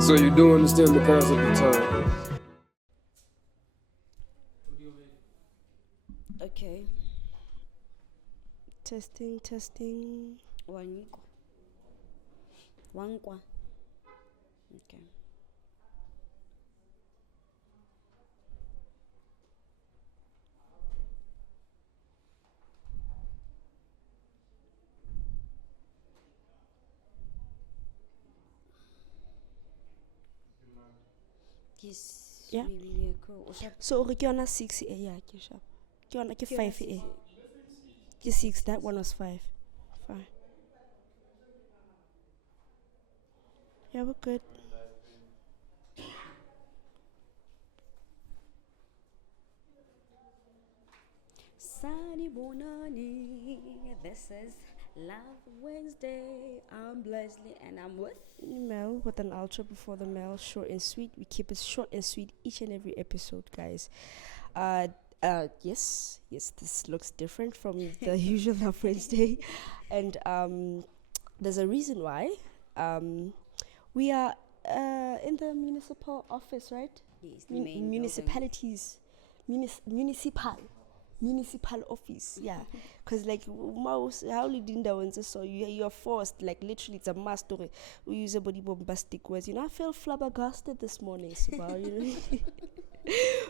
So you do understand the concept of time. Okay. Testing. Waniko. Wankwa. Okay. Yes, Yeah. maybe cool. So ke yona 6 yeah, ke sharp. Ke yona ke 5 Ke 6, that one was 5. Fine. Yeah, we're good. Sunny Bonani. This is Love Wednesday. I'm Leslie and I'm with Mel with an ultra before the mail, short and sweet. We keep it short and sweet each and every episode, guys. Yes, this looks different from the usual Love Wednesday, and there's a reason why. We are in the municipal office, right? yes, the main building. Municipalities, municipal office, yeah. Because like mouse how Linda wants so you're forced, like literally it's a must to we use a body bombastic words. I feel flabbergasted this morning, you know.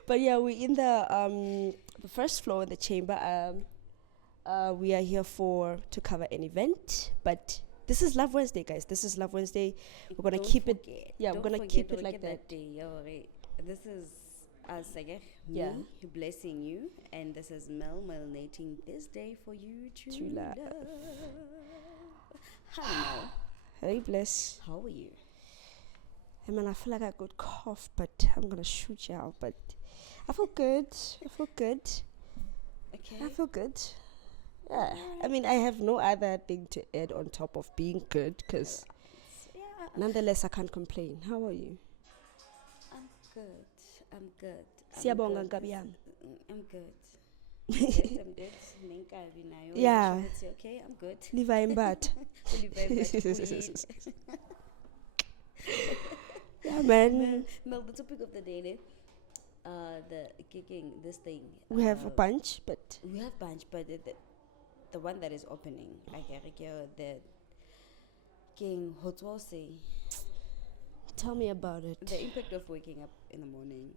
But yeah, we're in the first floor in the chamber. We are here to cover an event, but this is Love Wednesday, guys. This is Love Wednesday. We're gonna Don't keep forget, it. Yeah, we're don't gonna forget keep to it like look that. at day. This is us, me Yeah. blessing you, and this is Mel melanating this day for you to love. love. Hi Mel, Hey, bless. how are you? I mean, I feel like I got cough, but I'm gonna shoot you out. But I feel good. I feel good. Okay. I feel good. Yeah. I mean, I have no other thing to add on top of being good, because Yeah, nonetheless, I can't complain. How are you? I'm good. I'm good. Siyabonga good. Nkabi yami. I'm good. I'm good. Nenkabi nayo. Yeah. It's okay. I'm good. Levi Mbat. Yeah, man. Mel, the topic of the day, the kicking this thing. We have a bunch, but We have bunch, but the one that is opening, I get the king hotose, tell me about it. the impact of waking up in the morning.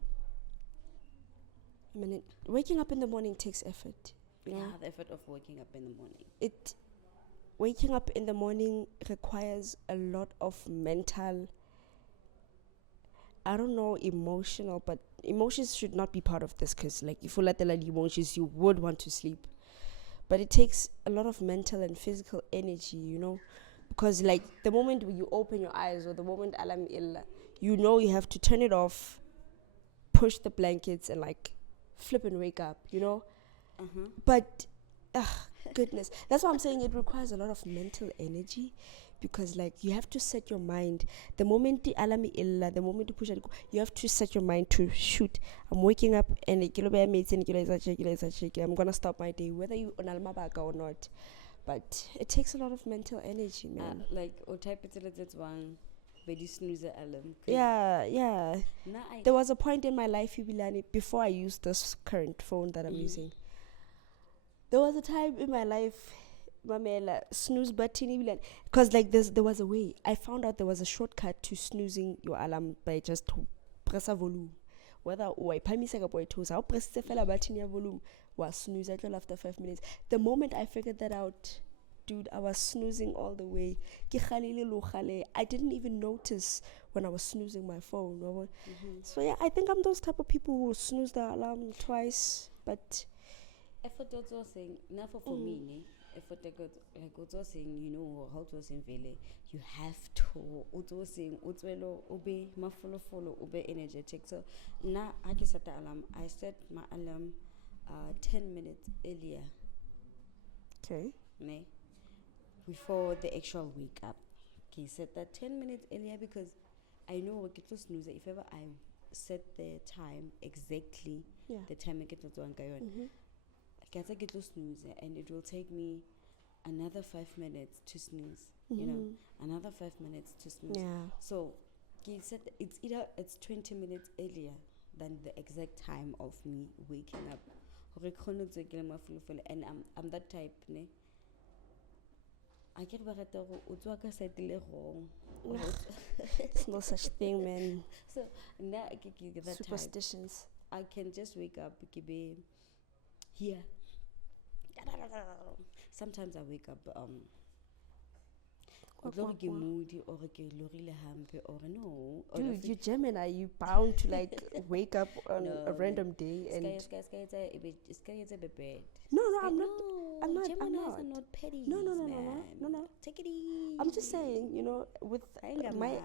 I mean, waking up in the morning takes effort. You know? Yeah, the effort of waking up in the morning. Waking up in the morning requires a lot of mental, I don't know, emotional, but emotions should not be part of this, because like if you let the emotions, you would want to sleep. But it takes a lot of mental and physical energy, because like the moment you open your eyes or the moment alarm illa, you have to turn it off, push the blankets, and like flip and wake up, But goodness, that's why I'm saying it requires a lot of mental energy, because like you have to set your mind. The moment the alarm illa, the moment you push it, you have to set your mind to shoot. I'm waking up and I'm gonna start my day, whether you on almabaka or not. But it takes a lot of mental energy, man. Like or type it one, very snooze alarm. Yeah. Nah, There was a point in my life, Yubilani, before I used this current phone that I'm using. There was a time in my life, Mamela, snooze button, because like there was a way. I found out there was a shortcut to snoozing your alarm by just press a volume. Whether I pamiseka boy toes, I'll press the fella button your volume, was snooze until after 5 minutes. The moment I figured that out, dude, I was snoozing all the way. I didn't even notice when I was snoozing my phone. So yeah, I think I'm those type of people who snooze the alarm twice, but effort also saying now for me, ne? Effort like also saying, how to saying vele, you have to also saying utwelo obe follow obe energetic. So now I can set the alarm. I set my alarm 10 minutes earlier. Okay. Ne? Before the actual wake up. Okay, set that 10 minutes earlier because I know we get to snooze if ever I set the time exactly, the time I get to do I get to snooze and it will take me another 5 minutes to snooze. Another 5 minutes to snooze. Yeah. So it's either it's 20 minutes earlier than the exact time of me waking up. Hore ke kgone ho tswekela mafulufulu, and I'm that type, ne. I get ba rata hore o tswa ka side le wrong. There's no such thing, man. So now I get that type. Superstitions. I can just wake up, ke be here. Sometimes I wake up ke moody or ke lorile hampe or no. Dude, you Gemini, you bound to like wake up on a random day and no, I'm not. I'm not. Geminis are not petty. No. Take it easy. I'm just saying, you know, with my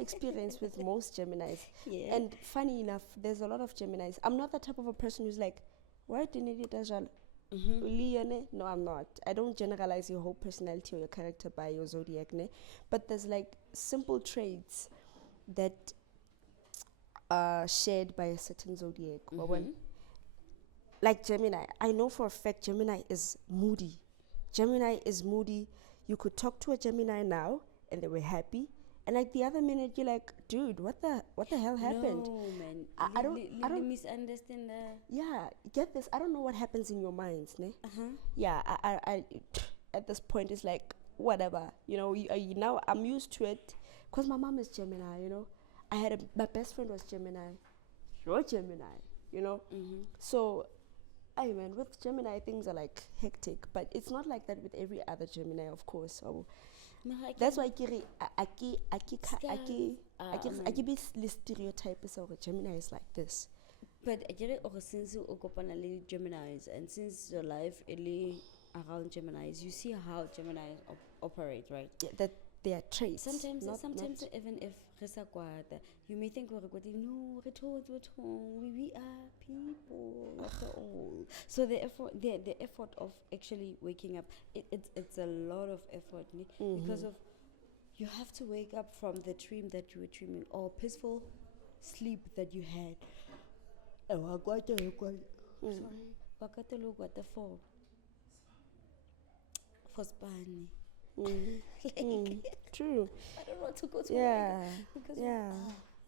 experience with most Geminis, Yeah. and funny enough, there's a lot of Geminis. I'm not the type of a person who's like, why didn't it as well? No, I'm not. I don't generalize your whole personality or your character by your zodiac, ne? But there's like simple traits that are shared by a certain zodiac. Like Gemini, I know for a fact Gemini is moody. Gemini is moody. You could talk to a Gemini now and they were happy, and like the other minute you're like, dude, what the hell happened? No, man. I don't misunderstand that. Yeah, get this. I don't know what happens in your minds, ne? Yeah, I at this point it's like whatever, you know. Now I'm used to it, cause my mom is Gemini, you know. My best friend was Gemini. You're Gemini, you know. So, hey man, with Gemini things are like hectic, but it's not like that with every other Gemini, of course. So that's why I be the stereotype is of a Gemini is like this. But I get it, since you Geminis, and since your life is around Geminis, you see how Geminis operate, right? Yeah, that they are traits. Sometimes even if you may think no, we are people after all. So the effort of actually waking up, it's a lot of effort, because of you have to wake up from the dream that you were dreaming or peaceful sleep that you had. Sorry, for Spani. True. I don't want to go to Yeah. work because Yeah.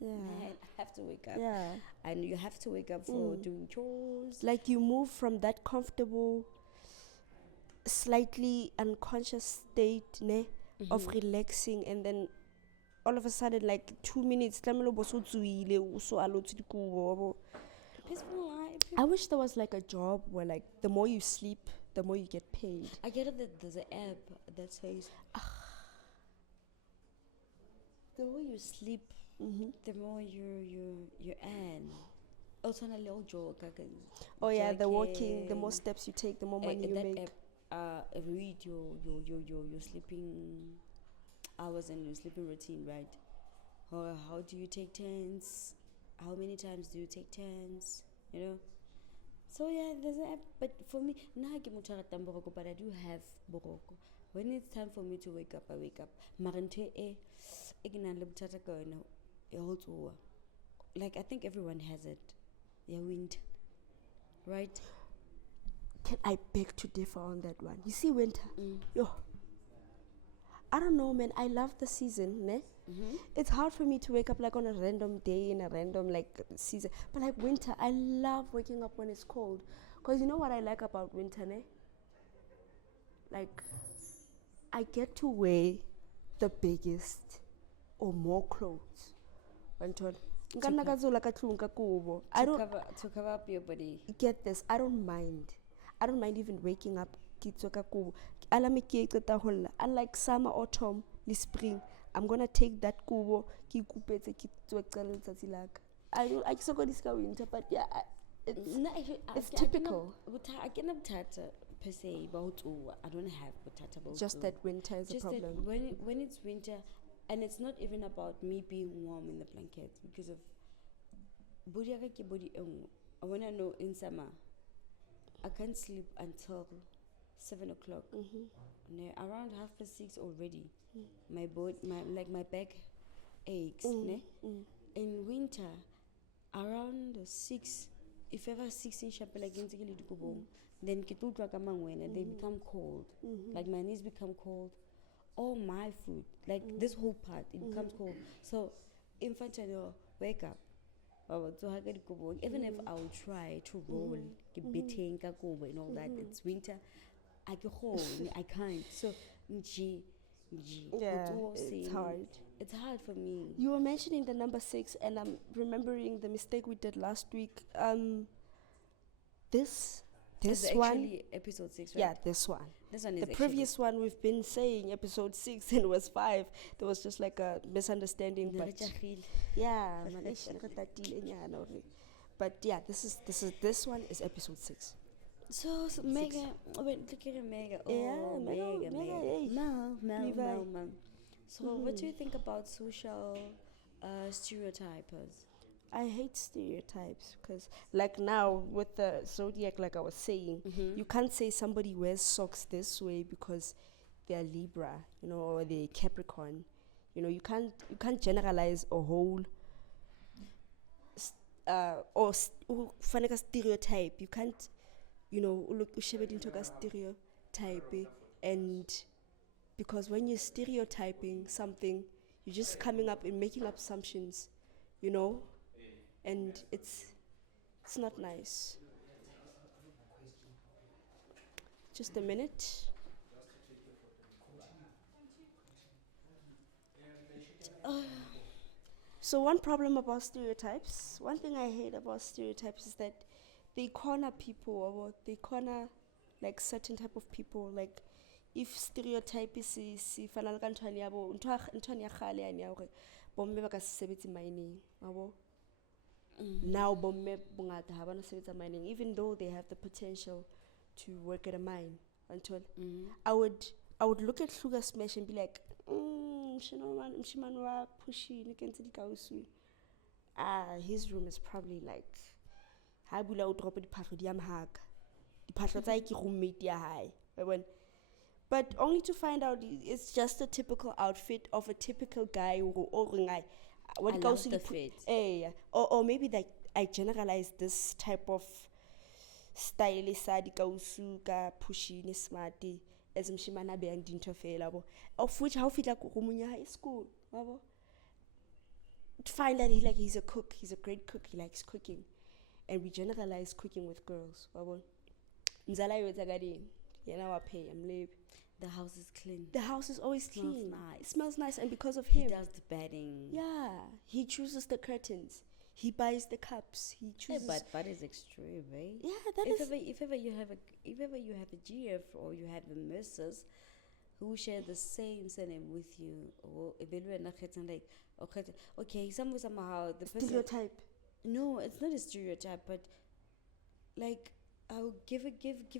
I have to wake up. Yeah. And you have to wake up for doing chores. Like you move from that comfortable, slightly unconscious state, ne, of relaxing, and then all of a sudden, like 2 minutes, Peaceful life. I wish there was like a job where like the more you sleep, the more you get paid. I get it that there's an app that says the more you sleep, the more you earn. Also, a little joke. Oh yeah, the walking, the more steps you take, the more money you that make. App, read your sleeping hours and your sleeping routine, right? How do you take turns? How many times do you take turns? You know. So yeah, there's an app. But for me, now I but I do have boroko. When it's time for me to wake up, I wake up. Like I think everyone has it. Yeah, winter, right? Can I beg to differ on that one? You see, winter. Yo, I don't know, man. I love the season, ne? It's hard for me to wake up like on a random day in a random like season. But like winter, I love waking up when it's cold. Cause you know what I like about winter, ne? Like, I get to wear the biggest or more clothes. I don't To cover up your body. get this. I don't mind. I don't mind even waking up. Unlike summer, autumn, the spring, I'm gonna take that kubo. I just got this winter, but yeah, it's typical. I cannot per se about I don't have potato. Just that winter is a Just problem. that when it's winter, and it's not even about me being warm in the blanket because of body. When I know in summer, I can't sleep until 7 o'clock. Around 6:30 already, my back aches. In winter, around 6, if ever 6 in Chapel against then they become cold. Like my knees become cold. all my food, like this whole part, it becomes cold. So, infant wake up. So even if I will try to roll, beating and all that, it's winter. I can't. So, Yeah, it's hard. It's hard for me. You were mentioning the number 6, and I'm remembering the mistake we did last week. This It's one, actually episode 6, right? yeah, this one. This one is The previous one we've been saying episode 6 and it was 5. There was just like a misunderstanding, but yeah, but yeah, this one is episode 6. So mega. Wait, look at mega. Oh, Yeah, mega. Levi. Mel. So, what do you think about social stereotypers? I hate stereotypes because, like now with the zodiac, like I was saying, you can't say somebody wears socks this way because they're Libra, or they're Capricorn. You can't generalize a whole faneka stereotype. You can't, look into a stereotype, and because when you're stereotyping something, you're just coming up and making up assumptions, and it's not nice. Just a minute. So one problem about stereotypes, one thing I hate about stereotypes is that they corner people, or they corner like certain type of people. Like if stereotype is fana le ka nthwane ya bo nthwane ya kgale yane ya hore bomme ba ka se sebetse mining, abo. Now bomme bongata ha bana sebetsa mining, even though they have the potential to work at a mine. Until I would look at Sugar Smash and be like, mshimane wa pushi ni kentse dikausu. His room is probably like ha bula o drop diphahlo di amhaka. Diphahlo tsa ke roommate ya hae. But only to find out it's just a typical outfit of a typical guy who I love the fit. Or maybe that I generalize this type of style sa dikausu ka pushy ni smarty as mshimana be and dinto fela bo, of which how fitla ko room ya high school, abo. To find that he's a cook, he's a great cook, he likes cooking, and we generalize cooking with girls, abo. Nzala yo tsagadi yena wa pay I'm live. The house is clean. The house is always Smells clean. nice. It smells nice, and because of He him, does the bedding. yeah, he chooses the curtains, he buys the cups, he Yeah, chooses. but that is extreme, eh? Yeah, that if is. ever you have a GF or you have a missus who share the same surname with you, or okay, somehow the person. Stereotype. No, it's not a stereotype, but like I'll give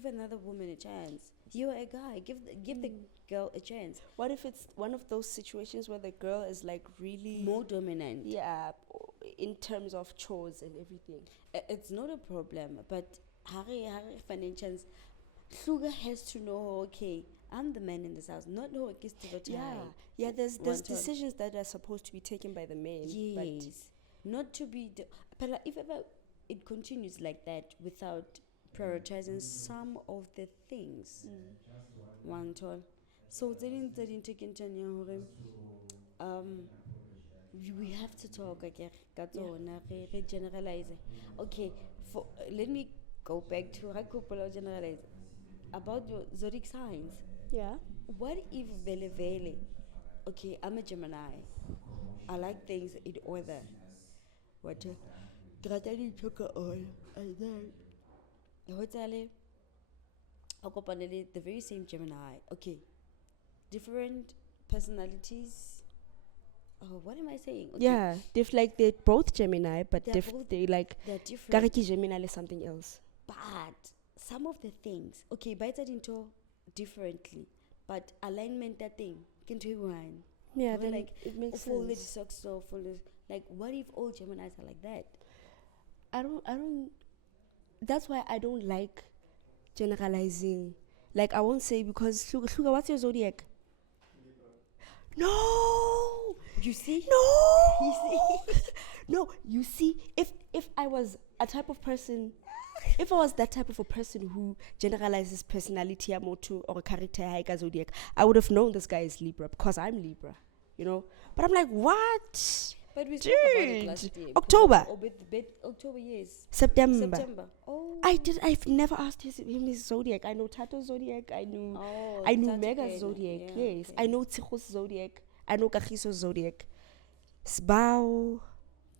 another woman a chance. You're a guy. Give the girl a chance. What if it's one of those situations where the girl is like really More dominant. yeah, in terms of chores and everything? It's not a problem, but Harry chance. Sugar has to know. Okay, I'm the man in this house. Not know it gets to the time. Yeah. There's One turn. decisions that are supposed to be taken by the men. Yes, not to be. But like, if ever it continues like that without prioritizing some of the things, one tall. So taking we have to talk again. Generalize. Okay, let me go back to generalize about your zodiac signs. Yeah. What if vele? Okay, I'm a Gemini. I like things in order. What? And then the very same Gemini. Okay, different personalities. Oh, what am I saying? Okay. Yeah, they're both Gemini, but They're different. Kariki Gemini is something else. But some of the things, okay, by that into differently, but alignment that thing can do one. Yeah, Or then like it makes full sense. socks or full like what if all Geminis are like that? I don't. That's why I don't like generalizing. Like I won't say because Suga, what's your zodiac? No. You see? No. You see? No, you see, if I was a type of person, if I was that type of a person who generalizes personality motu or character high zodiac, I would have known this guy is Libra because I'm Libra, you know. But I'm like, what? But we spoke about it last year. October. Oh, October, yes. September. Oh. I've never asked him his zodiac. I know Tato's zodiac. I knew Tato Mega's Kena, zodiac. yeah, Yes. okay. I know Tsikho's zodiac. I know Kagiso's zodiac. Sbao.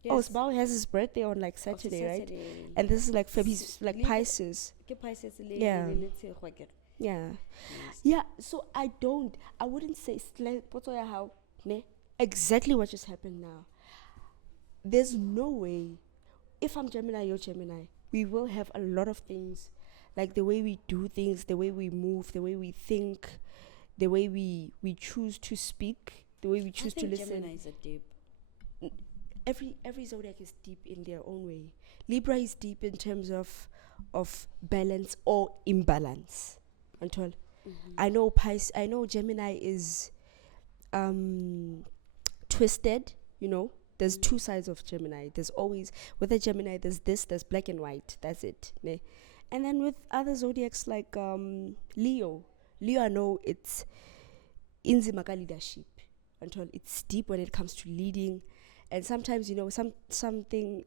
Oh, Yes. Sbao has his birthday on like Also Saturday, right? Saturday. And this is like He's like Libra- Pisces. Ke Pisces le- Yeah. le- le Tshekgwa ke re. Yeah. Yes. Yeah. So I wouldn't say how exactly what just happened now. There's no way. If I'm Gemini, you're Gemini. We will have a lot of things, like the way we do things, the way we move, the way we think, the way we choose to speak, the way we choose I to think listen. Gemini is a deep. Every zodiac is deep in their own way. Libra is deep in terms of balance or imbalance. Until I know Gemini is twisted, you know. There's two sides of Gemini. There's always, with a Gemini, there's black and white. That's it. Ne? And then with other zodiacs like Leo, I know it's inzimaka leadership until it's deep when it comes to leading. And sometimes, you know, some things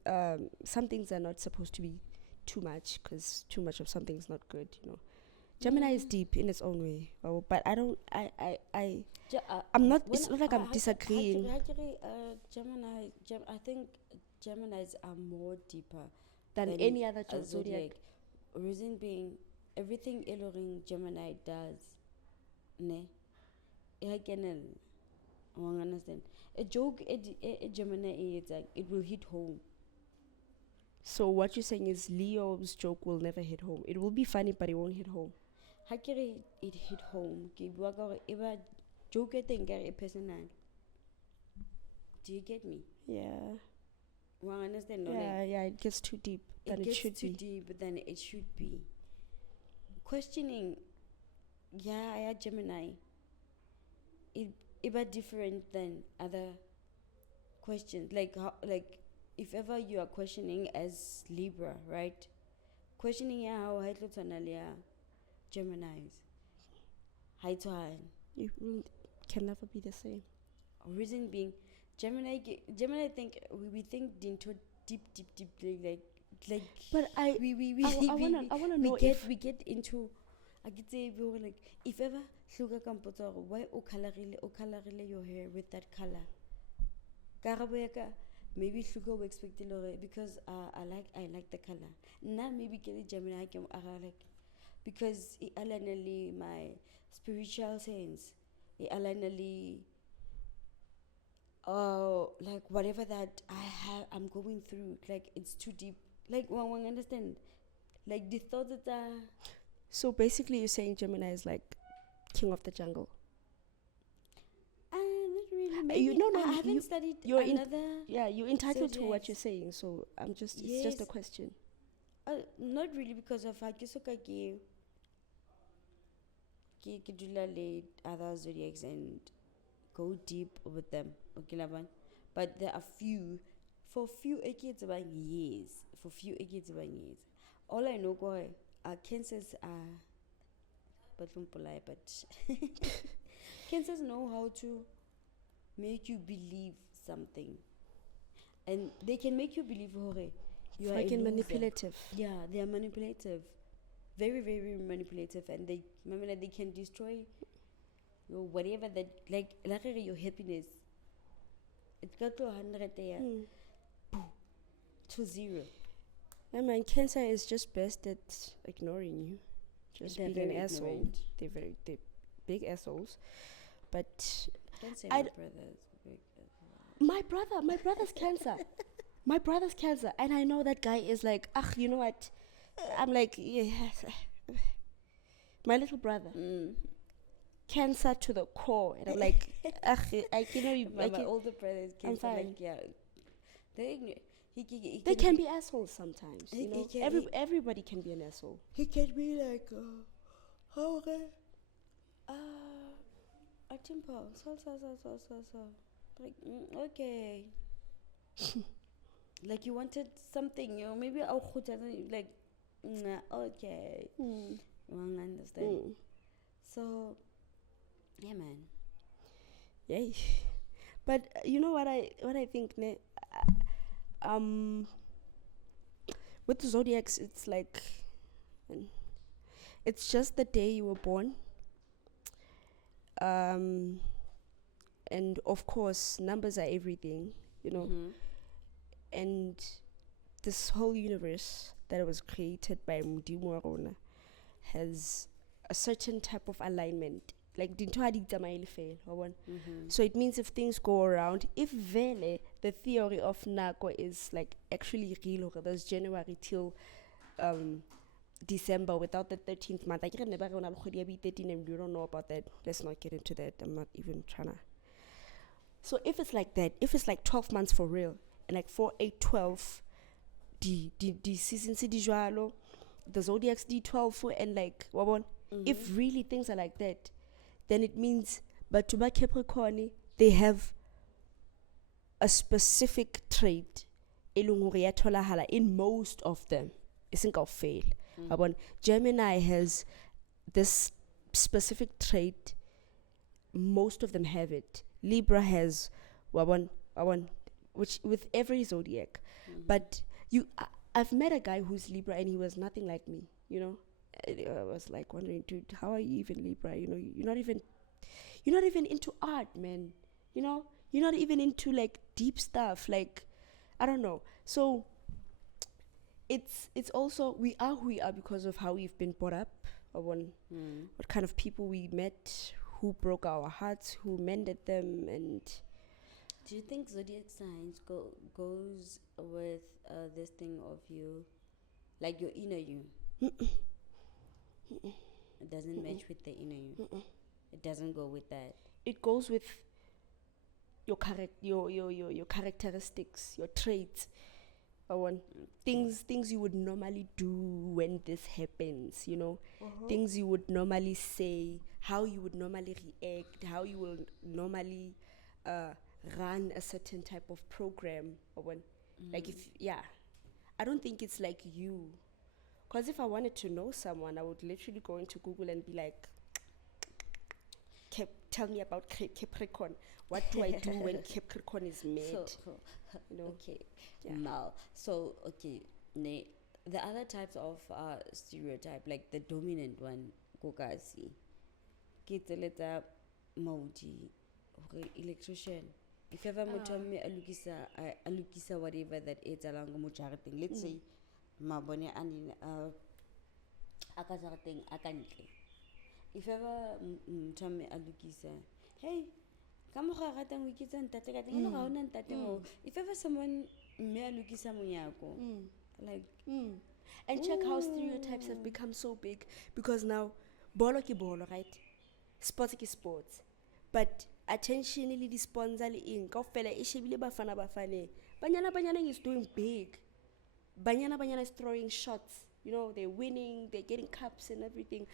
are not supposed to be too much because too much of something is not good, you know. Gemini is deep in its own way. But I don't, I'm not, it's not like I'm disagreeing. Gemini, I think Geminis are more deeper Than any other zodiac. Reason being, everything Elohim Gemini does, ne, I can understand. A joke, a Gemini is like, it will hit home. So what you're saying is Leo's joke will never hit home. It will be funny, but it won't hit home. How can it hit home? If joke a personal. Do you get me? Yeah. Well, I understand. No, Yeah, it gets too deep than it should be. It gets too deep than it should be. Questioning, yeah, I had Gemini. It different than other questions. Like if ever you are questioning as Libra, right? Questioning how I look on Geminis. Hi to It can never be the same. Reason being, Gemini think we think into deep like. But I wanna know we get into. I could say we were like, if ever sugar computer, why o colorile your hair with that color? Karaboyaka, maybe sugar we expect because I like the color. Now maybe get the Gemini like because it align my spiritual sense. It align like whatever that I'm going through, like it's too deep. Like one understand, like the thoughts that are. So basically, you're saying Gemini is like king of the jungle. Not really. Maybe. I haven't studied another. You're entitled to what zodiacs. you're saying. So I'm just. It's Yes. just a question. Not really because of Hakisoka ke dula le other zodiacs and go deep with them. Okay, Laban. But there are few. For few years. For few years. All I know cancers are but cancers know how to make you believe something. And they can make you believe you are Freaking a loser. manipulative. Yeah, they are manipulative. Very, very manipulative, and they can destroy your whatever that like your happiness. It's got to 100 there. To 0. I mean, Cancer is just best at ignoring you. Just They're being an very asshole. ignorant. They're big assholes. But Don't say my my brother's big. my brother's Cancer. My brother's Cancer. And I know that guy is like, you know what? I'm like, yeah. My little brother. Cancer to the core. And I'm like, My older brother is I'm fine. like, yeah. They can be assholes sometimes. He- You know, he can- everybody can be an asshole. He can be like, okay. A timber. So. Like, okay. like you wanted something, you know, maybe I'll like, nah, okay, you won't understand. So, yeah, man. Yay. But you know what I think, ne? With the zodiacs, it's like, it's just the day you were born. And of course, numbers are everything, you know. And this whole universe that was created by Modimo Rona has a certain type of alignment. Like so it means if things go around, if vele the theory of Nako is like actually real, or there's January till December without the 13th month. I can't never go on 13 and you don't know about that. Let's not get into that. I'm not even trying to. So if it's like that, if it's like 12 months for real, and like 4, 8, 12, the season city jalo, the zodiacs D12, and like if really things are like that, then it means but to Capricorn, they have a specific trait in most of them. Isn't gonna fail. Gemini has this specific trait. Most of them have it. Libra has which with every zodiac. But I've met a guy who's Libra and he was nothing like me, you know. I was like wondering, dude, how are you even Libra? You know, you're not even into art, man. You know, you're not even into like deep stuff. Like, I don't know. So it's also, we are who we are because of how we've been brought up, or what kind of people we met, who broke our hearts, who mended them. And do you think zodiac signs goes with this thing of you, like your inner you? It doesn't match with the inner you. It doesn't go with that. It goes with your your characteristics, your traits. Things you would normally do when this happens, you know. Things you would normally say, how you would normally react, how you will normally run a certain type of program, like I don't think it's like you, because if I wanted to know someone, I would literally go into Google and be like, tell me about Capricorn. What do I do when Capricorn is made? You know? Okay, now, so okay, the other types of stereotype, like the dominant one, kokasi, kitseleta maudi, electrician. If ever motome alukisa whatever that is along mojareteng, let's say mabone anin akajareteng akantle. If ever motome alukisa, hey, come ratang wikitsa ntate ka teng ga ona ntate mo. If ever someone me alukisa monyako, like and check how stereotypes have become so big, because now bolo ke bolo, right? Sports ke sports, but attention le di sponsor le eng kaofela e shebile bafana Banyana is doing big. Banyana is throwing shots, you know, they're winning, they're getting cups and everything.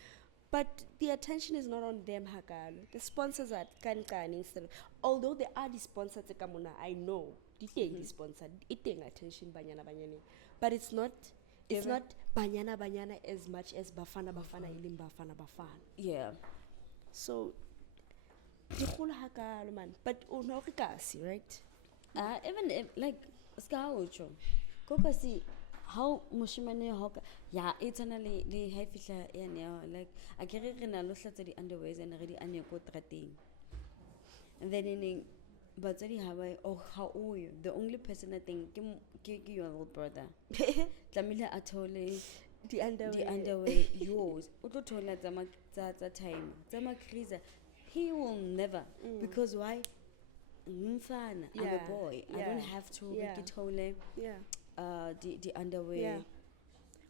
But the attention is not on them, hakalo. The sponsors are kankani instead. Although there are the sponsors, I know the sponsor, eating attention Banyana, but it's not Banyana as much as Bafana ilim Bafana. Yeah. So hakalo man, but unorikasi, right? Even if, like skaocho, kokasi. How mushimane how it's only the high fish like I carry na lo hlatsa di underwears and ready ane ko trating, and then in but how are you? The only person I think ke your little brother tlamile a thole The underwear yours uto thola tsa time tsa creaser. He will never, because why? Mfana, I'm a boy. I don't have to rikithole the underwear,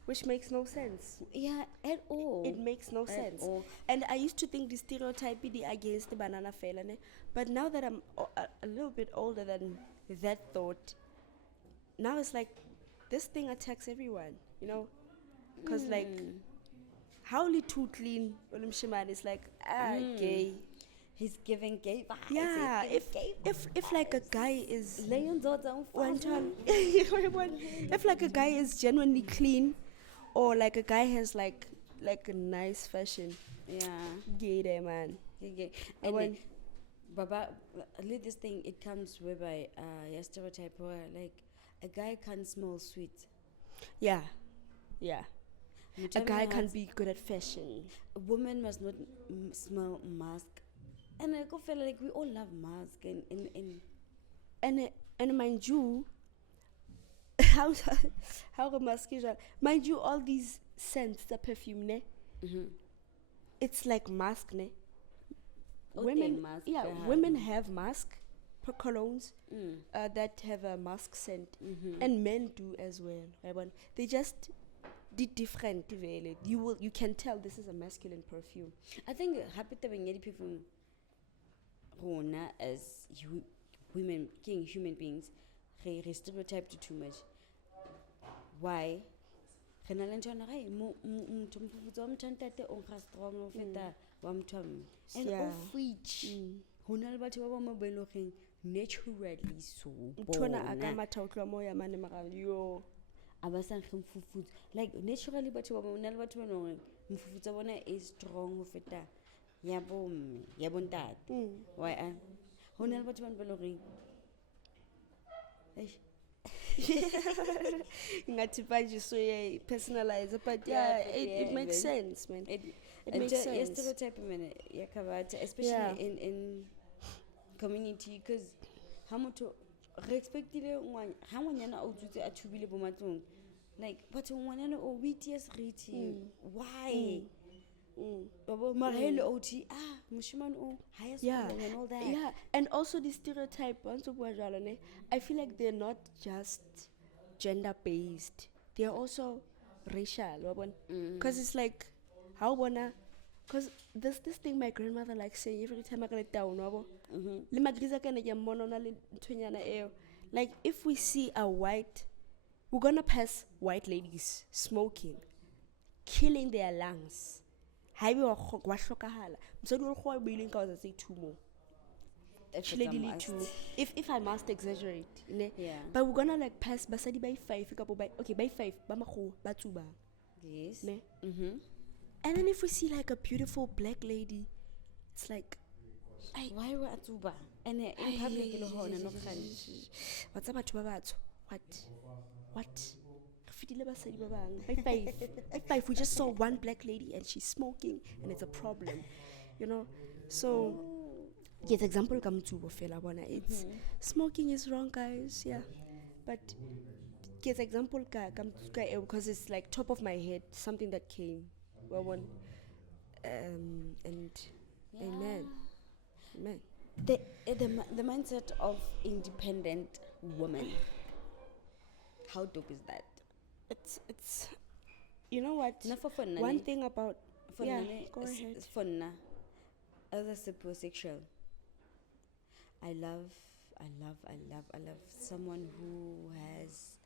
which makes no sense. At all. It makes no sense. All. And I used to think the stereotype is against the banana fella, but now that I'm a little bit older than that thought, now it's like this thing attacks everyone, you know, because like how little clean Olimshiman is like gay. He's giving gay vibes. Yeah, he's giving gay if like a guy is Leon Zoza one time, if like a guy is genuinely clean, or like a guy has like a nice fashion, Yeah. gay there, man. Okay. I And want- Baba, this thing, it comes whereby your stereotype where like a guy can't smell sweet. Yeah, yeah. A guy Mutami can has- be good at fashion. A woman must not smell mask. And I go feel like we all love mask And mind you, how mask is mind you, all these scents, the perfume, ne? mm-hmm. It's like mask, ne? Okay, Women, mask, yeah, women have mask, colognes that have a mask scent, and men do as well. Right? They just did different. Really. You can tell this is a masculine perfume. I think happy to be people as women, king human beings, they stereotyped too much. Why? And of which naturally so Yo. like naturally but mfufuta bona is strong ho feta ya bomme ya bontate why ho na le batho ba nang Ngathi manje so personalize, but yeah, it makes sense, man. It makes sense. Stereotype man especially in community, because ha motho re expectile ha ngwanyana o tsutse a thubile bo matlong, like batho ngwanyana o witness rate why babo mahele ot moshimane o higher school and all that. Yeah, and also the stereotype I feel like they're not just gender based, they're also racial, because it's like how wanna, because there's this thing my grandmother likes saying every time I get down, like if we see a white, we're gonna pass white ladies smoking, killing their lungs. If I must exaggerate, Yeah. but we're gonna like pass basadi by 5, okay, by 5 batuba, Yes. ne? And then if we see like a beautiful black lady, it's like Why were atuba and in public no what's up what by 5 by 5 we just saw one black lady and she's smoking and it's a problem, so yes, example come to fela bona, it's smoking is wrong, guys, yeah, but yes, example come because it's like top of my head, something that came and amen. The mindset of independent woman, how dope is that? It's you know what, Na for fun, one nane. thing about For yeah, nane, go s- ahead. for na, as a supersexual, I love someone who has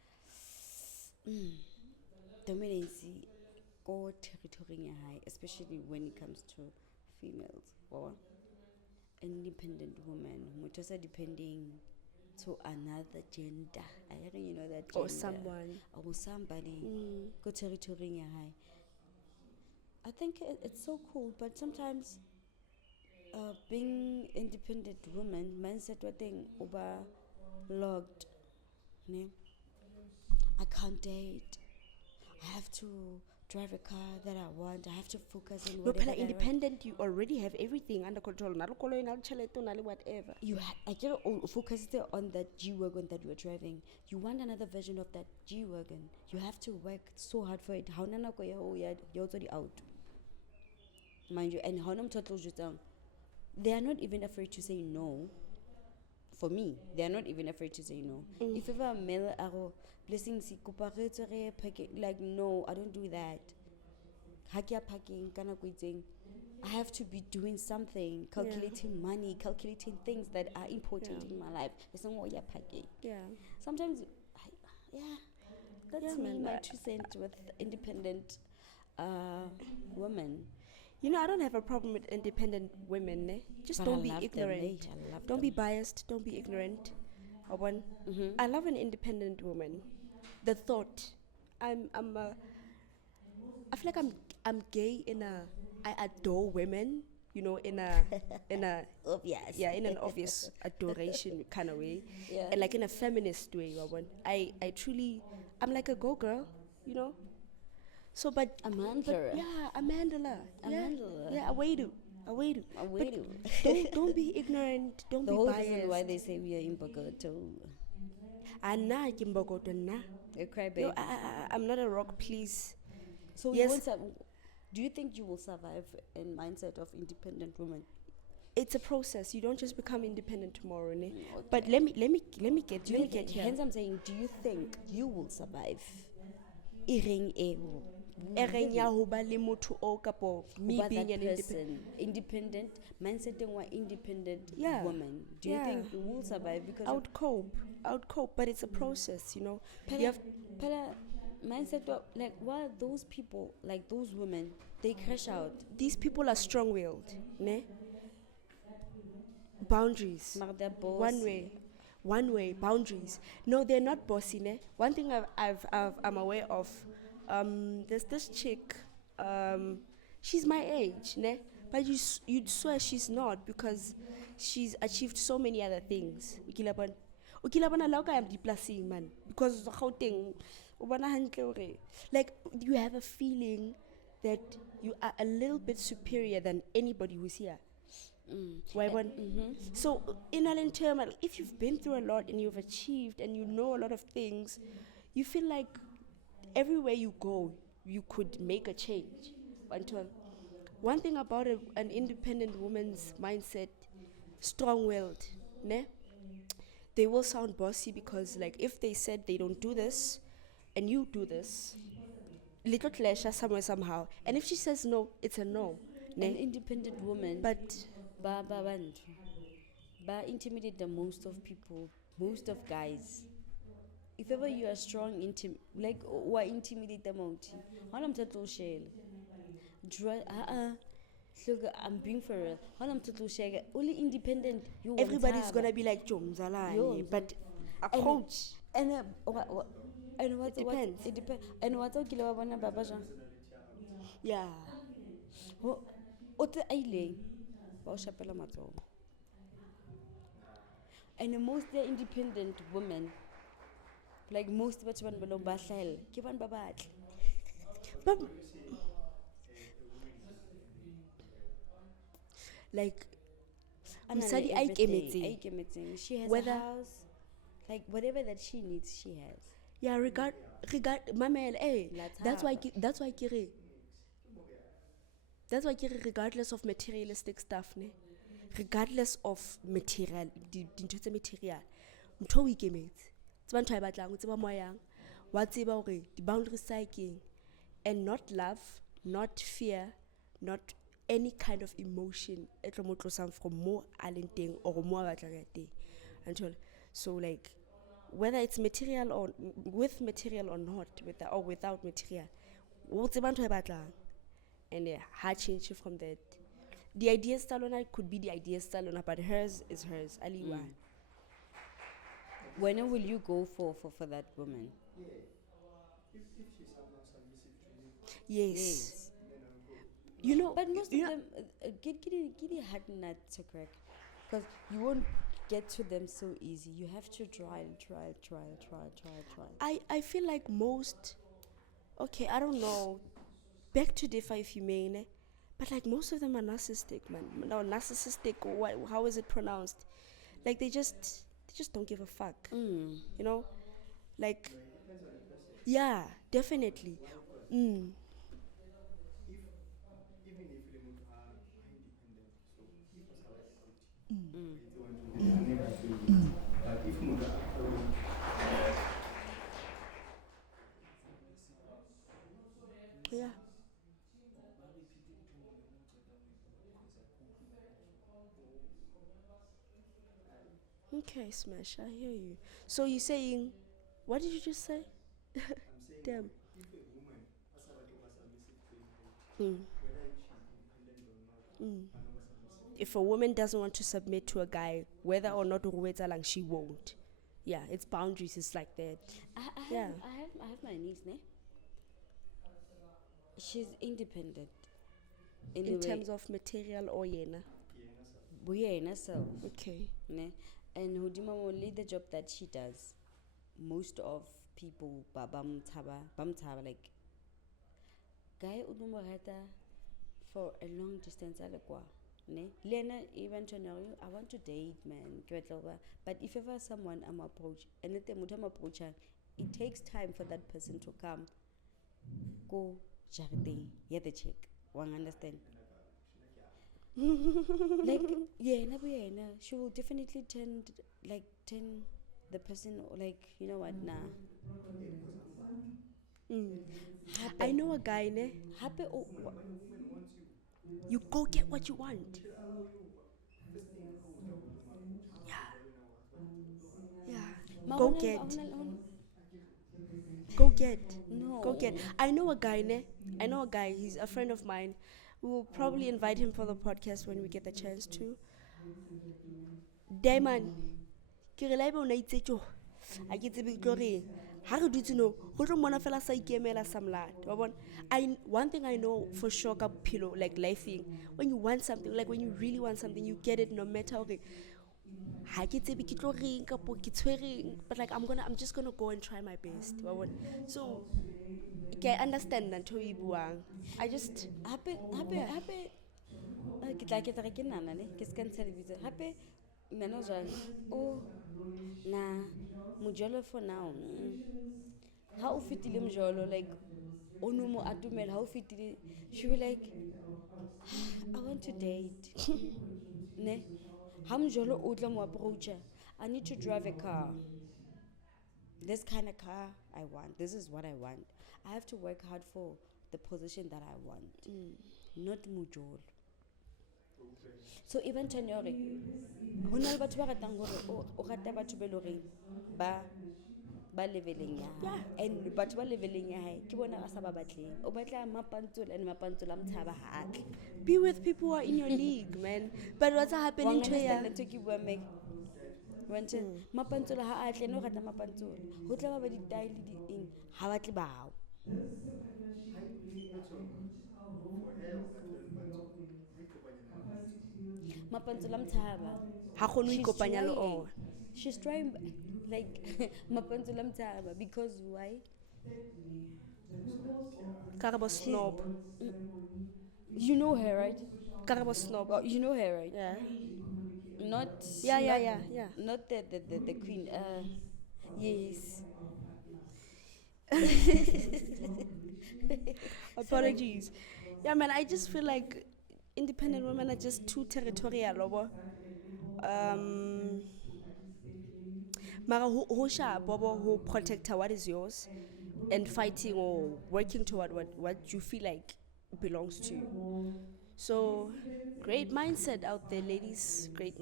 dominancy or territory high, especially when it comes to females or independent woman, mutasa depending to another gender. I don't know that gender. Or someone. Or somebody go territory high. I think it's so cool, but sometimes being independent woman mindset what thing overlogged. Ne? I can't date. I have to drive a car that I want. I have to focus on No, whatever. Pela, independent, you already have everything under control. Whatever. I get focused on that G-Wagon that you're driving. You want another version of that G-Wagon. You have to work so hard for it. How nana ko ya you're already out. Mind you, and how nam total they are not even afraid to say no. For me, they are not even afraid to say no. If ever a male arrow blessing si like no, I don't do that. Hakia packing, kana quitting. I have to be doing something, calculating money, calculating things that are important in my life. It's not what you're packing. Yeah. Sometimes, that's Yeah, me, man, my 2 cents with independent women. You know, I don't have a problem with independent women. Just But don't I be love ignorant. them, eh? I love Don't be them. biased. Don't be ignorant. Mm-hmm. I love an independent woman. The thought, I'm I feel like I'm gay in a, I adore women. You know, in a Obvious. yeah, in an obvious adoration kind of way, Yeah. and like in a feminist way. I truly, I'm like a go girl. You know. So, but Amanda. yeah, Amandala. Yeah, Amandala. yeah, I wait. I'm But waiting. don't be ignorant. Don't The be whole reason why biased. they say we are in Bogota. Anna kimbogoto na. A crybaby. No, I'm not a rock, please. So you Yes, won't do you think you will survive in mindset of independent women? it's a process. You don't just become independent tomorrow, ne? Okay. But let me get here. Hence I'm saying, do you think you will survive? Ireng e Ereng ya ho ba le motho o kapo me But being that an independent. person, independent, mindset one independent Yeah. woman. Do you Yeah. think you will survive? Because I would cope, but it's a process, you know. Pela, You have pela mindset like why those people, like those women, they crash out. these people are strong-willed, ne? Boundaries. But they're One way, boundaries. No, they're not bossy, ne? One thing I'm aware of, there's this chick, she's my age, ne? But you'd swear she's not because she's achieved so many other things. Ukilabana lauka am deplacing man because Gauteng, ubana hantle hore, like you have a feeling that you are a little bit superior than anybody who's here. Why one? So in an internal, if you've been through a lot and you've achieved and you know a lot of things, you feel like everywhere you go, you could make a change. Until one thing about an independent woman's mindset, strong-willed, ne? They will sound bossy because, like, if they said they don't do this, and you do this, little clash somewhere somehow. And if she says no, it's a no, An ne? independent woman. But Ba intimidate the most of people, most of guys. If ever you are strong, like why intimidate them out? How am total shell? Look, I'm being for real. How am total shell? Only independent. You everybody's gonna be like Jomzalani, Yo, but a and- coach. And what? And what? It depends. It depends. And what? Okay, la bana baba Jean. Yeah. O te aile. Ba o shapela matsoho. And most they're independent women. Like most batho bana ba lo ba hlahella ke bana ba batle. But like A nang le mosadi a everything, a ikemetseng. ikemetseng. She has Whether- a house, like whatever that she needs, she has. Yeah, regard mamel, that's why Lathaba. that's why regardless of materialistic stuff, ne? Regardless of material, dintho tse material, motho o ikemetse. Tseba ntho a e batlang, o tseba mo a yang, wa tseba hore di-boundaries tsa hae ke eng. And not love, not fear, not any kind of emotion e tlo mo tlosang from mo a leng teng or mo a batlang ya teng. Until so like whether it's material or with material or not, or without material, o tseba ntho a e batlang. And ha change from that. The ideas tsa lona could be the ideas tsa lona, but hers is hers. Aliwa. When will you go for that woman? Yes. You know, But most you of know, them get the hard nut to crack, because you won't get to them so easy. You have to try. I feel like most, okay, I don't know, back to differ if you may, ne? But like most of them are narcissistic, man. No, narcissistic, or what, how is it pronounced? Like they just don't give a fuck, you know? Like, yeah, definitely. Even if le motho ha independent, so if o sa batle but if motho Yeah. Okay, Smash, I hear you. So you're saying, what did you just say? I'm saying Damn. if a woman has a submissive to him, whether she's independent If a woman doesn't want to submit to a guy, whether or not uruwetsalang, she won't. Yeah, it's boundaries. It's like that. Yeah. I have my niece, ne? She's independent. In In a way, terms of material or yena. we are in herself, Okay. ne? And Hodima will lead the job that she does. Most of people, bam taba, like, guy udumorata for a long distance alekwa, ne? Lena even you, I want to date, man. Ke batla ho ba- But if ever someone I'm approach, and let them approach, it takes time for that person to come. Go jarting, yeah, the chick. One understand? Like, yeah, she will definitely turn the person, like, you know what, nah. I know a guy, ne? Happy, oh, Women want you. You go get what you want. She'll allow you. First thing, oh, that would be my approach. Yeah. Go get. Go get. no. Go get. I know a guy, ne? I know a guy. He's a friend of mine. We will probably invite him for the podcast when we get the chance to. Diamond. Ke re laiba o na itse tjo. A ke tsebe ke tlo reng. Ha re dutse no, go tlo mona fela sa ikemela sa mlate. Wa bona? One thing I know for sure ka bophelo, like lifing, when you want something, like when you really want something, you get it no matter okay. Ha ke tsebe ke tlo reng kapo ke tshwereng, but like I'm just gonna go and try my best. Wa bona? So ke understand ntho e buang. I just Happy, ke tla ke nana ne ke se ka ntsha lebitso hape nana jwang oh na mojolo for now ha o fetile mojolo like o no mo atumela ha o fetile she be like I want to date ne ha mojolo o tla mo approacha I need to drive a car, this kind of car I want, this is what I want, I have to work hard for the position that I want, not mojolo. So even January, ho na le batho ba ratang hore o rata batho be loreng ba leveleng ya hae. And batho ba leveleng ya hae ke bona ba sa ba batleng. O batla mapantsola and mapantsola mtshaba ha atle. be with people who are in your league, man. But what's happening to ya? Ntho ke bua meg. Wantse mapantsola ha atle no rata mapantsola. Ho tla ba di style di eng ha batle bao. For her, or back then, I go Banyana. Mapantsola mtshaba. Ha kgone ho She's ikopanya le trying. ona. She's trying like mapantsola mtshaba because why? Karabo snob. You know her, right? Karabo snob. Oh, you know her, right? Yeah. Not Yeah. not the queen. Yes. Apologies. Yeah, man, I just feel like independent women are just too territorial. Lobo. Mara ho sharp, bobo, who protect what is yours and fighting or working toward what you feel like belongs to you. So, great mindset out there, ladies. Great.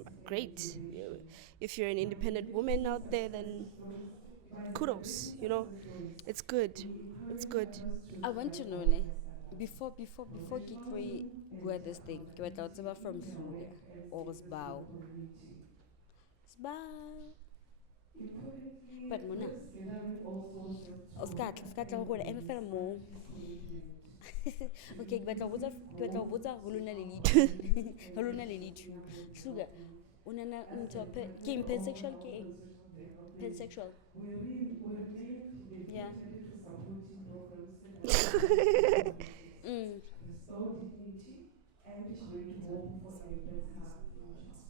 If you're an independent woman out there, then kudos. You know, it's good. It's good. I want to know, ne? Before Kikwe go this thing, ke batla ho tseba from Hlulia or Sbao. Sbao. But mona. Skatla ho gola eme fela mo. Okay, ke batla ho botsa ho lona le litu. Ho lona le litu. Hluga. Unana ntho ke pansexual ke eng? Pansexual. Yeah. Restore dignity and create hope for a better future.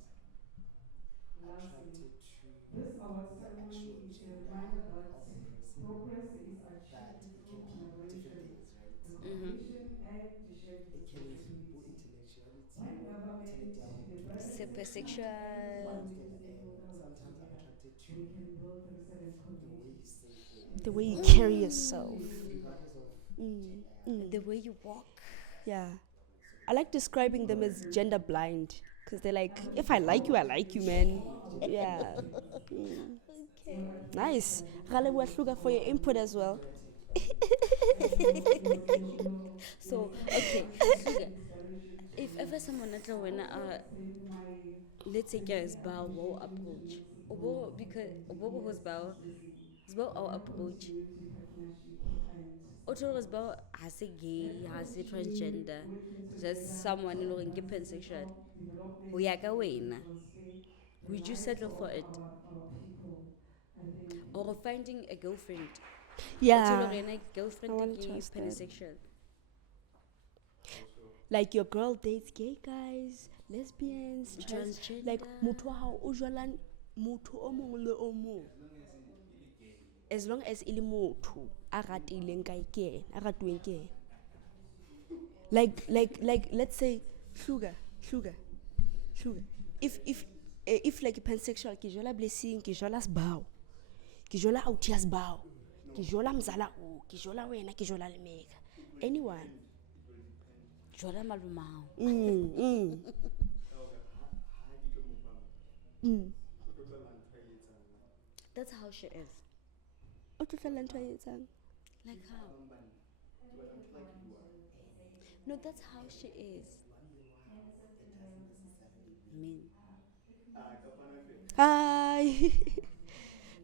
Lastly, this award ceremony is a reminder that progress is achieved through collaboration, cooperation, and shared responsibility. When government, the private sector, and Supersexual. community stakeholders work together, we can build resilient communities. The way you carry yourself. The way you walk. Yeah. I like describing them as gender blind because they're like, if I like you, man. Yeah. Nice. Galeboa Hluga for your input as well. So, okay. Hluga, if if ever someone at when send my let's say guys bow wow application approach details obo for because obo continuous was bow processing. is bow our For approach continuity partnership and otho was support. bow has a gay Let's has a continue transgender working just together someone to in advance sexual ethical ho development ya ka and wena transfer the would you lives settle of for it our people. I think or finding a girlfriend Yeah, I girlfriend want to ke trust that. pansexual Also, Like your girl dates gay guys, lesbians, trans. Like transgender motho wa hao o jwalang motho o mong le o mong. as long as it is gay. As long as ele motho a ratileng ka ke ena, a ratuweng ke ena. Like let's say sugar. If like pansexual ke jola blessing, ke jola sbao. Ke jola autias bao. No, Ke jola mzala o, ke jola wena, ke jola lemeka. it will Anyone. depend. It will depend. jwala malomao Okay, ha di tlo mo pama. O tlo tlohella ntho a e etsang na. that's how she is O tlo tlohella ntho a e etsang. like how Ba bang banna, ke batla ntho like e buang. no that's how she is mean Ah, kapana fela. Hi.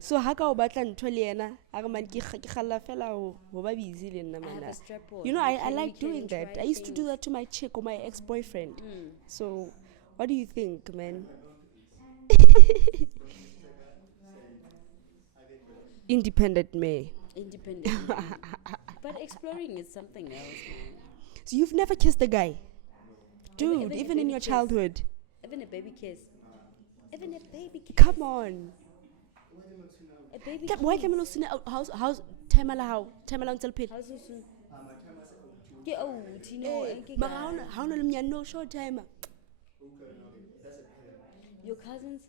So ha ka o batla ntho le yena a re man ke galla fela ho ba busy le nna I have mana. a strap on You know, we I we like can doing that. try I used to do things. that to my chick or my ex-boyfriend. Mm. So what do you think, man? Because Mr. said, I get what Independent me. Independent but exploring is something else man So you've never kissed a guy? no. Dude, even a even in baby your kiss. childhood. even a baby kiss even a baby kiss Come on. Why do you not tune out? a baby Why kiss can we listen how's Tamala until pit? how's so soon My time I say, oh, two. ke out you know Eh, and ke mara guy. ha ona le mnyano no short timer. Okay, okay. That's a parent. Your cousins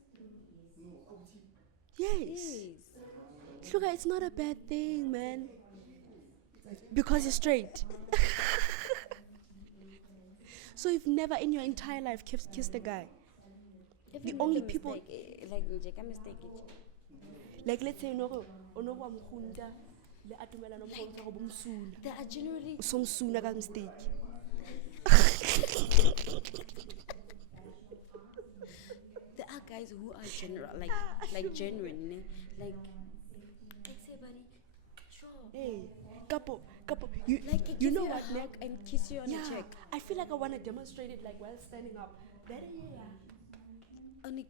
No, out. Yes. yes Sugar, it's not a bad thing, man. Because you're straight. So you've never in your entire life kissed a guy. even The make only a people- mistake, like nje ka mistake Like let's say onoro wa mkhunta le atumela no mkhonto go bomsuna. there are generally So msuna ka mistake. there are guys who are general like genuine ne? like say buddy sure Hey, couple, you like I you give know you what, a hug and kiss you on yeah, the cheek I feel like I want to demonstrate it like while standing up. That yeah. on a,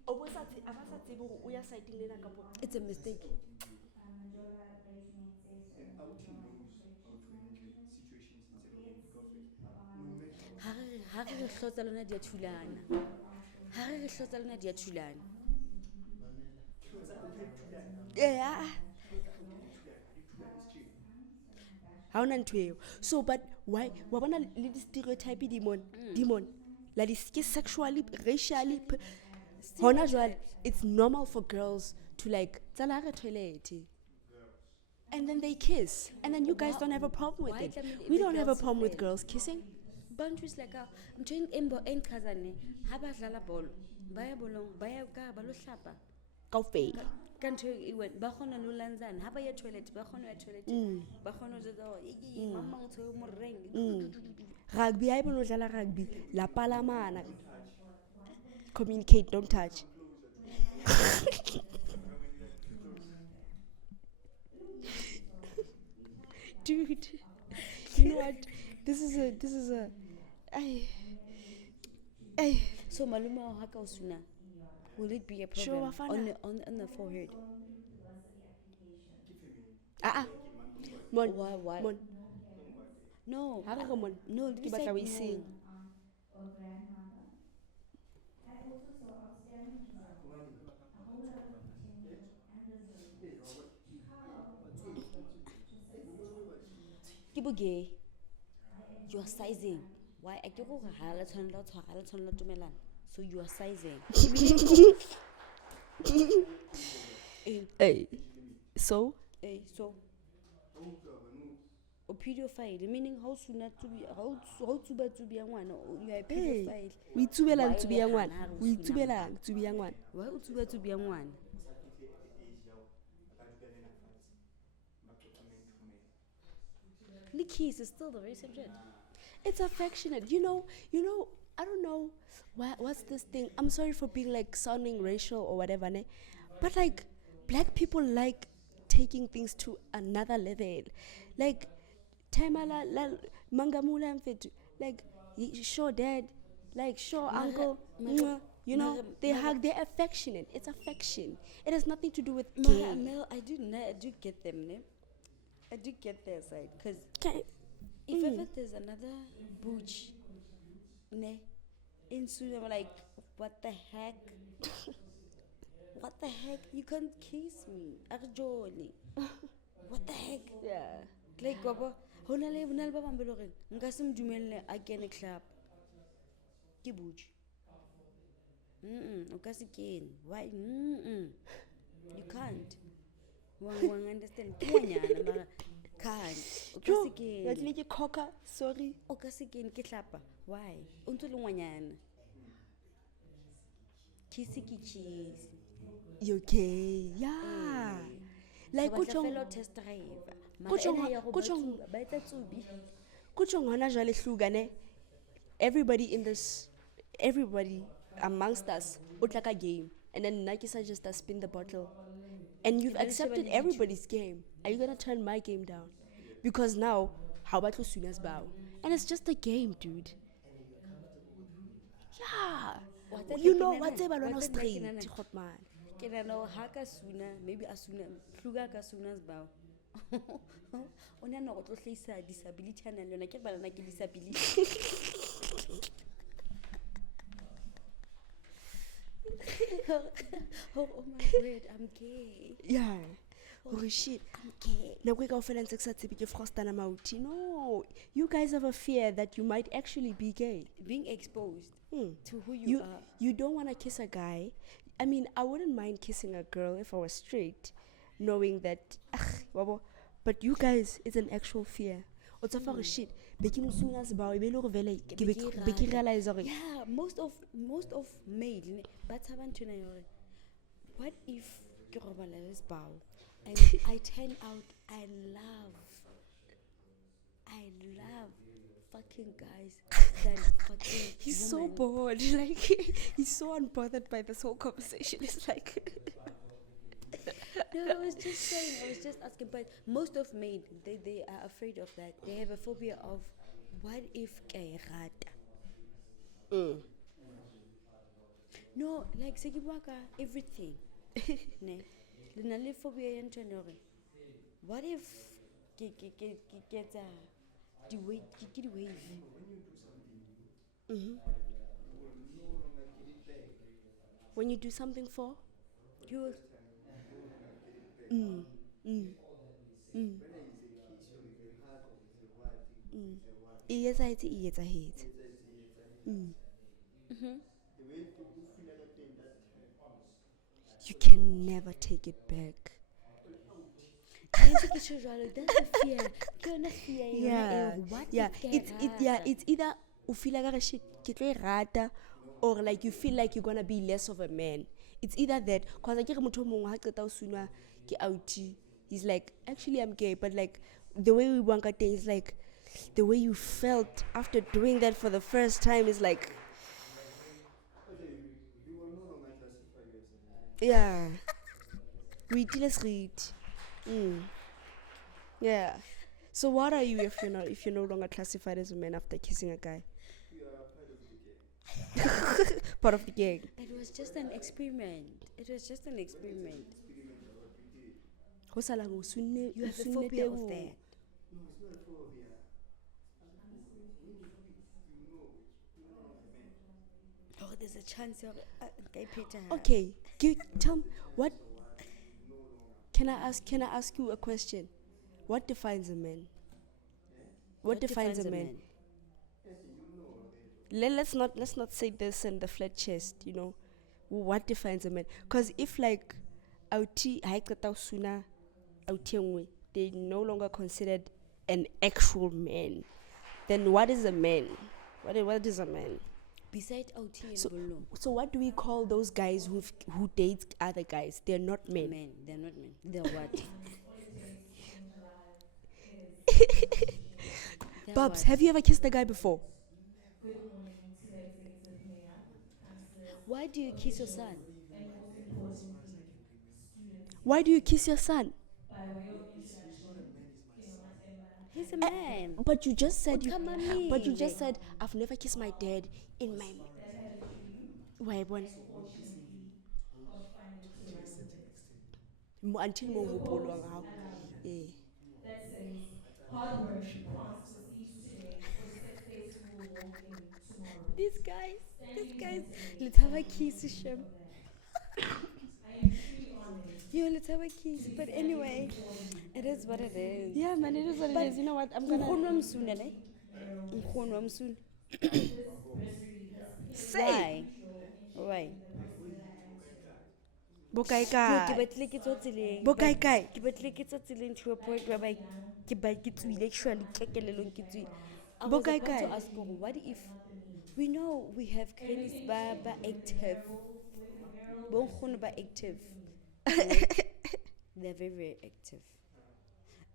it's a mistake And outing knows how to handle situations instead of because no matter what. ha re hlotsa lona dia thulana ha re hlotsa lona dia thulana Yeah. How not so but why wanna little stereotype demon like this sexually racially hona jwale, it's normal for girls to like tsala re toilet and then they kiss and then you guys don't have a problem with Why it. tlamehile We ebe don't have a girls problem with fela? girls kissing. boundaries like I'm trying enchazane ha ba dlala bolo ba ya bolong ba ya ka ba lo hlapa Kaofela. ka ntho e wena ba kgona lo lanzana ha ba ya toilet ba kgona ya toilet ba kgona ho jwetsa hore mama o tshwere moreng Rugby, I don't know rugby. La palamana. Communicate, don't touch. Dude, you know what? This is a. I. so malume wa ha ka o suna will it be a Sure, problem Bafana. on the forehead Mon. why Mon. no Ha re re mon. no Ke you batla said o e sing. or grandmother. I also saw outstanding results, a whole lot of potential and resilience. How about the pathway to success? ke boge you are sizing why a ke go ha la tshwanela tshwara la tshwanela tumelana so you are sizing Hey. So? so o pedophile meaning how soon to be how to be ngwana you are a Hey. pedophile We tsubela Why ntsubi le ya ngwana. hana ha re We suna tsubela ntsubi ya ngwana. why o to be ngwana the kiss is still the very subject It's affectionate. You know, I don't know what's this thing. I'm sorry for being like sounding racial or whatever, ne? But like black people like taking things to another level. Like Tamala Mangamula mfethu. Like sure dad, like sure uncle, mwah, you know, they hug, they're affectionate. It's affection. It has nothing to do with gay. Mel, I do get them, ne? I do get their side, because Okay. if ever there's another booch, ne, in Sudan, I'm like, what the heck? What the heck? You can't kiss me. Arjoni. What the heck? Yeah. Like, baba, honale, honale, baba, mbelore. Ngasim jumelle again a clap. Kibuch. Okasikin. Why? You can't. Wang understand. Kuanyana, mara. Can't. Okasikin. Like coca, sorry. Okasikin, kitlapa. Why? Untulu wanyana. Kissy cheese. You okay? Yeah. Like fellow test drive. Everybody amongst us would like a game, and then Nakisa just spin the bottle, and you've accepted everybody's game. Are you gonna turn my game down? Because now, how about Lusuna's bow? And it's just a game, dude. Yeah. You know whatever on straight, hot man. Can I know haka sooner? Maybe as soon fluga ka sooner's bow. Ona no go tlisa disability ana lona ke bana ke disability. Oh my word, I'm gay. Yeah. Oh shit. I'm gay. No, you guys have a fear that you might actually be gay. Being exposed to who you are. You don't want to kiss a guy. I mean, I wouldn't mind kissing a girl if I was straight, knowing that, but you guys, it's an actual fear. What's a for shit? Yeah, most of male, but what if Kirobal's bow and I turn out I love fucking guys than fucking he's women. so bored. Like he's so unbothered by this whole conversation. It's like No, I was just asking, but most of men they are afraid of that. They have a phobia of what if kairata. No, like Segiwaka, everything. Ne. Linale phobia yantanore. What if get the wave? When you do something new, mm-hmm. you will no longer get it back. When you do something for You First time, you no longer get it back. Whether it's a kiss or it's a hug or it's a what, it's a what. yes, I hate. The way you feel like a thing that time. You can never take it back. that's the fear. Gonna fear. Yeah, What yeah. if It's either you feel like shit rata, or like you feel like you're gonna be less of a man. It's either that, cause I get mucho mong hakata usuna ki outi. He's like, actually I'm gay, but like the way we want is like the way you felt after doing that for the first time is like, Okay, you will no longer classify you as a man. yeah. Let's read. Yeah. So what are you if you're no longer classified as a man after kissing a guy? You are part of the game. Part of the gang. It was just an experiment. Experiment about what we did. You have a phobia of that. No, it's not a phobia. When you speak, you know a man. Oh, there's a chance of gay Peter. Okay. Tell me what No longer. can I ask you a question? What defines a man? What defines a man? Yes, you know already. Let's not say this and the flat chest, you know. What defines a man? Because if like auti haikata suna autiengwe, they no longer considered an actual man. Then what is a man? What is a man? Besides OT and Bolo. So what do we call those guys who date other guys? They're not men. Men, they're not men. They're what? Bubs, have you ever kissed a guy before? why do you kiss your son? and most importantly, students. Why do you kiss your son? By way of introduction, Kinomatemba, He's a Happy man. But you just said you. But you just Utamamile. said I've never kissed my dad in my. that had a dream Why one? and fortunately got funded to run with it. Until It more is a hope quote, along how. I love it, Yeah. that says, hard work plants the seeds today for success you will walk in tomorrow. These guys. Standing here today, Let's have I a am kiss, proof Shem. of that. I am truly honored Yo, let's have a to kiss. be But standing anyway, before you it as is a what it Bursary is. Yeah, man, it is what it But is. You know what? I'm gonna. Nkgono wa Msuna, ne? Mayoral Nkgono wa Bursary. Msuna. This bursary has played Why? a huge role in Why? shaping the person that I am today. Bokai Yo, ke kai. batlile ke tswa tseleng. Bokai kai. Ke batlile ke tswa tseleng to a point where Back when like young, ke tswile actually ke kelelong ke tswile. I was Bokai about kai. to ask her, what if not the means. we know we have grannies Everything ba changed with the active. Mayoral Bo nkgono ba Bursary active. for me. They're very, very active.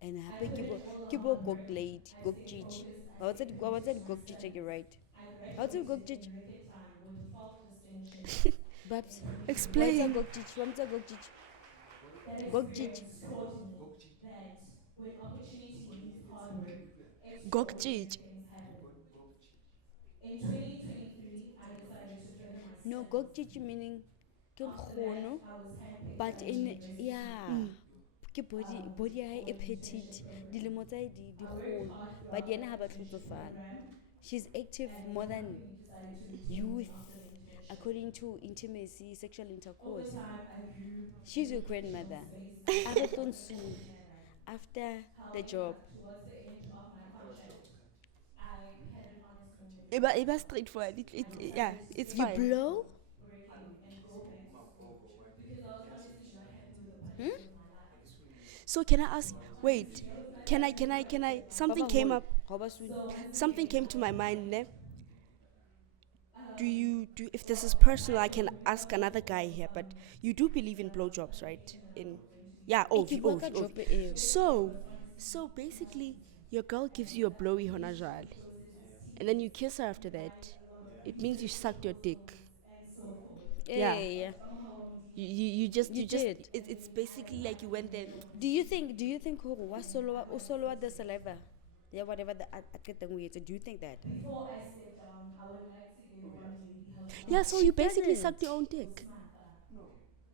And I happy put in kibo all the kibo hard gok work. late, I gok stayed chich. focused. I I was stayed at committed to my gok chich, studies. you're right. I How do you graduated gok in chich? record time with 12 distinctions. Babs, Explain. what's a gok chich? What's a gok chich? That Gok chich. experience taught me that when opportunity meets hard work, Gok extraordinary chich. things happen. In 2023, I decided to further my No, studies. gok chich meaning ke After that, nkgono, I was handpicked but by in university. yeah. Ke body ya hae e for petite, internship program. dilemo tsa hae di I worked kgolo, hard but throughout yena that ha ba internship hlotsofala. program, She's active and more the than company decided to retain you me with, after the internship. according to intimacy, sexual Over intercourse. time, I grew She's your in the professional grandmother. space After in a successful manner. after the However, job. towards the end of my contract, I had an honest moment. It straightforward. I Yeah, decided to it's step fine. away Blow? from working and go back to school because I was honestly not happy with the Hmm? pace of my life. So can I ask? Wait, can I? Something came up. So once Something again, came to my mind. Ne? um, Do if this is personal, I can ask another guy here. But you do believe in blowjobs, right? In yeah, Ke bua OV. ka job eo. So basically, your girl gives you a blowy honajal, and then you kiss her after that. It means you sucked your dick. and so forth. Yeah. Yeah. From a hobby You just You did. It's basically like you went there. Do you think hore wa soloa the saliva? Yeah, whatever the do you think that? before I step down, I would like to give one lady her Yeah, so She you basically doesn't. sucked your own dick.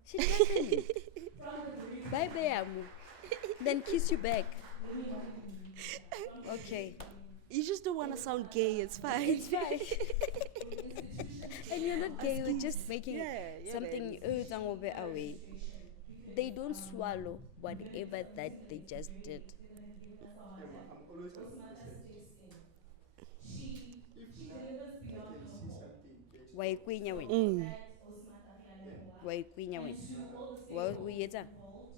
She doesn't. From the very Bye bye amu. Then kiss you back. let me not even read that. Okay. You just don't want to sound gay. It's fine. It's fine. From institutions And you're not gay, we're just making Yeah, something away. registration, They don't swallow whatever that they just did. they're gonna give us a hard Yeah, time. I'm always happy to Osmata listen. steps in. She If she now delivers I beyond can her see call. something, get Wa ikwinya wena. That Osmata Wa ikwinya and wena. to all the Wa o stakeholders etsa? involved,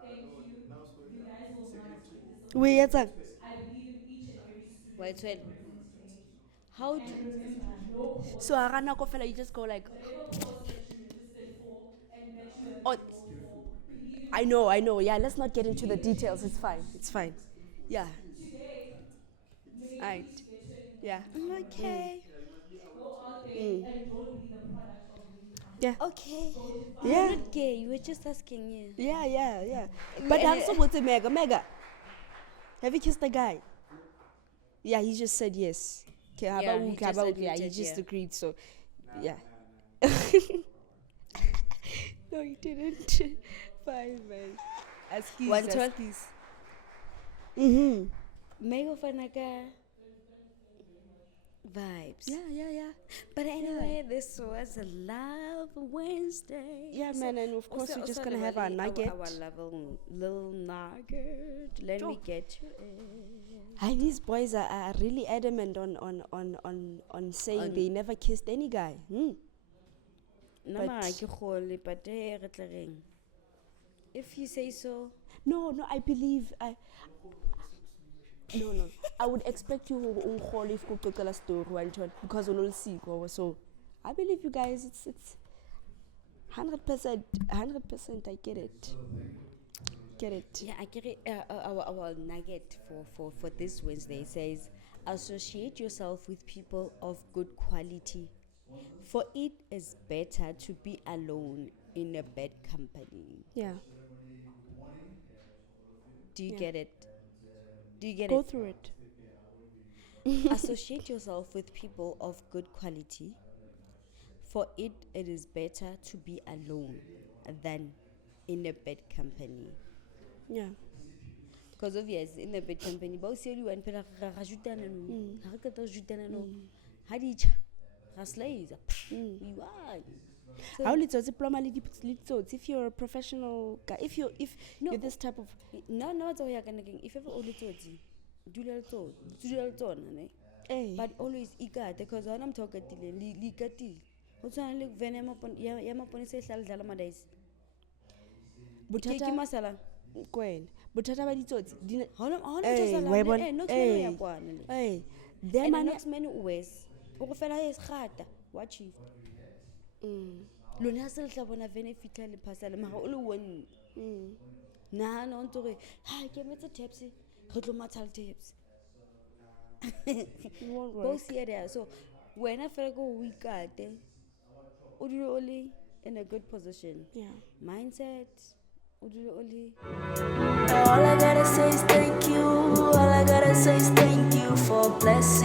thank no, you. now sorry, You guys will not secretary. disappoint. Wait, I believe in each and every Wa student itshwele. present today. How And do remember, no course, so Arana Kofela, you just go like, whatever course that you registered for and that you have Oh, enrolled for, believe in I know. Yeah, let's not get into the details. It's fine. Yeah. today. May Alright. each get turning Yeah. okay. Go out there and don't be the product of where you come Yeah. Okay. from. Go define Yeah. You're not gay, you were just asking you. Yeah. But And also what's a mega. Have you kissed the guy? Yeah, he just said yes. Okay, how Yeah, about he Uka? just He admitted, just yeah. agreed. So, yeah. No, he didn't. Fine, man. One turn. Excuse. Mhm. Mego Fanaka vibes. Yeah. But anyway, this was a Love Wednesday. Yeah, So- man, and of course also- we're just also gonna have our really nugget. Our little nugget. Let me Sure. get to it. Hi, these boys are really adamant on saying they never kissed any guy. Nama But- ke khole, but hey, re tla reng. If you say so. No, I believe No. I would expect you to if you tell a story because we'll see. So I believe you guys. It's 100%. I get it. Yeah, I get it. Our nugget for this Wednesday says, associate yourself with people of good quality. For it is better to be alone in a bad company. Yeah. Do you Yeah. get it? Do you get Go it? through it. Associate yourself with people of good quality. For it is better to be alone than in a bad company. Yeah. Because obviously in a bad company, ba o sielwa and pela ga jutana no. Ha re qeta ho jutana no. Ha di tjha. Ga slicer. You are. How little diploma if you're a professional guy, if you're this type of no tso ya kana keng if ever o le tsotsi dula le tsona ne. But always ikate because when I'm talking to le ikatile. O tsana le vene ya mapone se hla le dlala madaisi. Ke masala. Kwena bothata ba ditsotsi Hona no tsmeno ya kwana le. them And money no tsmeno uwes. O go fela es gata wa chief. Lona se le tla bona vene fitla le phasala mara o le one. Na no ntore ha ke metse taps re tlo mathal taps. it won't work. Both here so when I feel go weekate o dule only in a good position. Yeah. Mindset o dule only. All I gotta say is thank you. All I gotta say is thank you for blessing.